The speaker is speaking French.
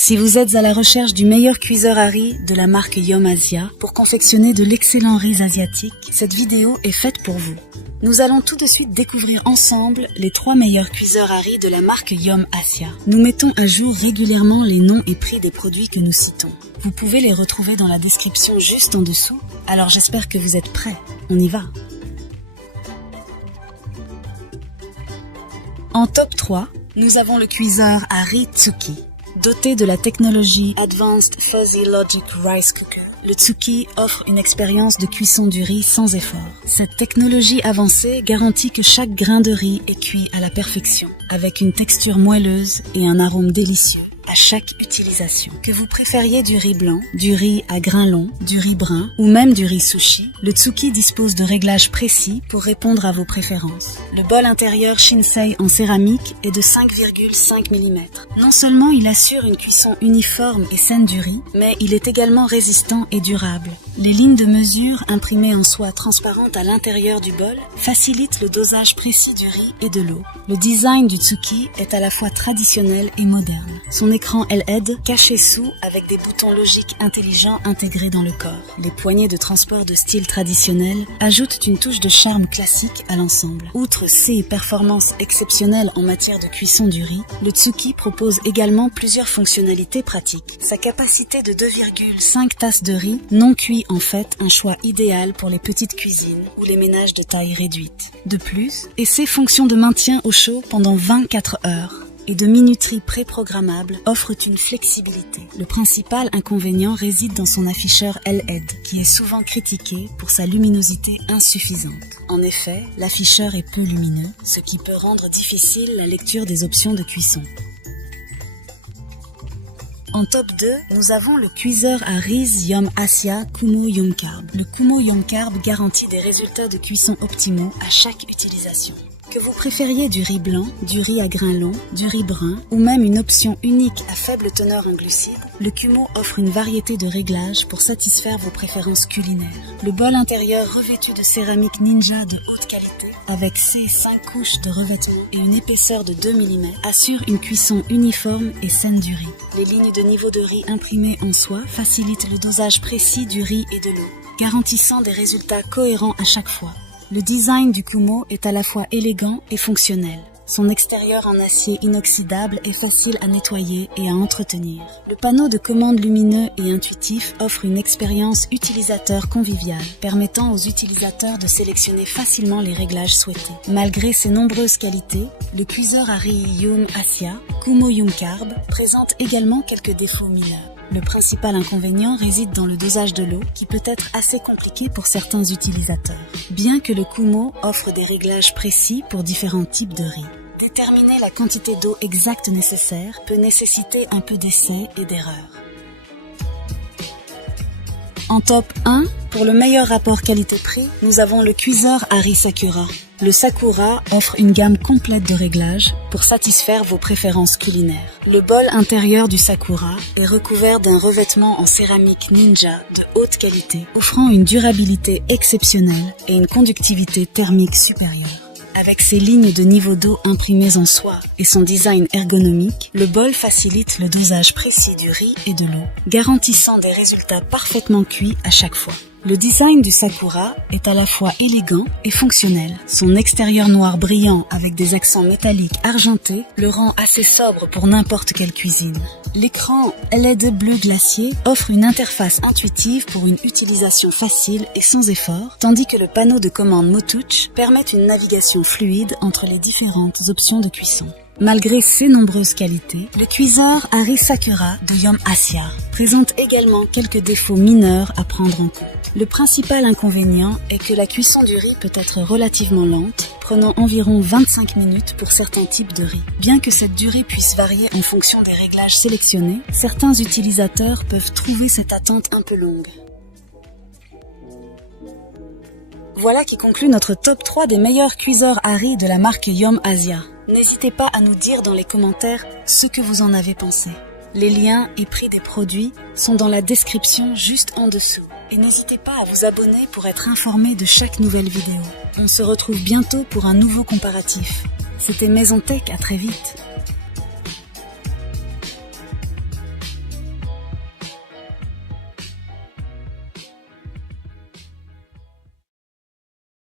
Si vous êtes à la recherche du meilleur cuiseur à riz de la marque Yum Asia pour confectionner de l'excellent riz asiatique, cette vidéo est faite pour vous. Nous allons tout de suite découvrir ensemble les 3 meilleurs cuiseurs à riz de la marque Yum Asia. Nous mettons à jour régulièrement les noms et prix des produits que nous citons. Vous pouvez les retrouver dans la description juste en dessous, alors j'espère que vous êtes prêts. On y va. En top 3, nous avons le cuiseur à riz Tsuki. Doté de la technologie Advanced Fuzzy Logic Rice Cooker, le Tsuki offre une expérience de cuisson du riz sans effort. Cette technologie avancée garantit que chaque grain de riz est cuit à la perfection, avec une texture moelleuse et un arôme délicieux à chaque utilisation. Que vous préfériez du riz blanc, du riz à grains longs, du riz brun ou même du riz sushi, le Tsuki dispose de réglages précis pour répondre à vos préférences. Le bol intérieur Shinsei en céramique est de 5,5 mm. Non seulement il assure une cuisson uniforme et saine du riz, mais il est également résistant et durable. Les lignes de mesure imprimées en soie transparente à l'intérieur du bol facilitent le dosage précis du riz et de l'eau. Le design du Tsuki est à la fois traditionnel et moderne. Son écran LED caché sous avec des boutons logiques intelligents intégrés dans le corps. Les poignées de transport de style traditionnel ajoutent une touche de charme classique à l'ensemble. Outre ses performances exceptionnelles en matière de cuisson du riz, le Tsuki propose également plusieurs fonctionnalités pratiques. Sa capacité de 2,5 tasses de riz non cuit en fait un choix idéal pour les petites cuisines ou les ménages de taille réduite. De plus, et ses fonctions de maintien au chaud pendant 24 heures et de minuterie préprogrammable offrent une flexibilité. Le principal inconvénient réside dans son afficheur LED, qui est souvent critiqué pour sa luminosité insuffisante. En effet, l'afficheur est peu lumineux, ce qui peut rendre difficile la lecture des options de cuisson. En top 2, nous avons le cuiseur à riz Yum Asia Kumo Yum Carb. Le Kumo Yum Carb garantit des résultats de cuisson optimaux à chaque utilisation. Que vous préfériez du riz blanc, du riz à grains longs, du riz brun ou même une option unique à faible teneur en glucides, le Kumo offre une variété de réglages pour satisfaire vos préférences culinaires. Le bol intérieur revêtu de céramique Ninja de haute qualité, avec ses 5 couches de revêtement et une épaisseur de 2 mm, assure une cuisson uniforme et saine du riz. Les lignes de niveau de riz imprimées en soie facilitent le dosage précis du riz et de l'eau, garantissant des résultats cohérents à chaque fois. Le design du Kumo est à la fois élégant et fonctionnel. Son extérieur en acier inoxydable est facile à nettoyer et à entretenir. Le panneau de commande lumineux et intuitif offre une expérience utilisateur conviviale, permettant aux utilisateurs de sélectionner facilement les réglages souhaités. Malgré ses nombreuses qualités, le cuiseur à riz Yum Asia, Kumo Yum Carb, présente également quelques défauts mineurs. Le principal inconvénient réside dans le dosage de l'eau qui peut être assez compliqué pour certains utilisateurs. Bien que le Kumo offre des réglages précis pour différents types de riz, déterminer la quantité d'eau exacte nécessaire peut nécessiter un peu d'essai et d'erreur. En top 1, pour le meilleur rapport qualité-prix, nous avons le cuiseur à riz Sakura. Le Sakura offre une gamme complète de réglages pour satisfaire vos préférences culinaires. Le bol intérieur du Sakura est recouvert d'un revêtement en céramique Ninja de haute qualité, offrant une durabilité exceptionnelle et une conductivité thermique supérieure. Avec ses lignes de niveau d'eau imprimées en soie et son design ergonomique, le bol facilite le dosage précis du riz et de l'eau, garantissant des résultats parfaitement cuits à chaque fois. Le design du Sakura est à la fois élégant et fonctionnel. Son extérieur noir brillant avec des accents métalliques argentés le rend assez sobre pour n'importe quelle cuisine. L'écran LED bleu glacier offre une interface intuitive pour une utilisation facile et sans effort, tandis que le panneau de commande Motouch permet une navigation fluide entre les différentes options de cuisson. Malgré ses nombreuses qualités, le cuiseur à riz Sakura de Yum Asia présente également quelques défauts mineurs à prendre en compte. Le principal inconvénient est que la cuisson du riz peut être relativement lente, prenant environ 25 minutes pour certains types de riz. Bien que cette durée puisse varier en fonction des réglages sélectionnés, certains utilisateurs peuvent trouver cette attente un peu longue. Voilà qui conclut notre top 3 des meilleurs cuiseurs à riz de la marque Yum Asia. N'hésitez pas à nous dire dans les commentaires ce que vous en avez pensé. Les liens et prix des produits sont dans la description juste en dessous. Et n'hésitez pas à vous abonner pour être informé de chaque nouvelle vidéo. On se retrouve bientôt pour un nouveau comparatif. C'était Maison Tech, à très vite.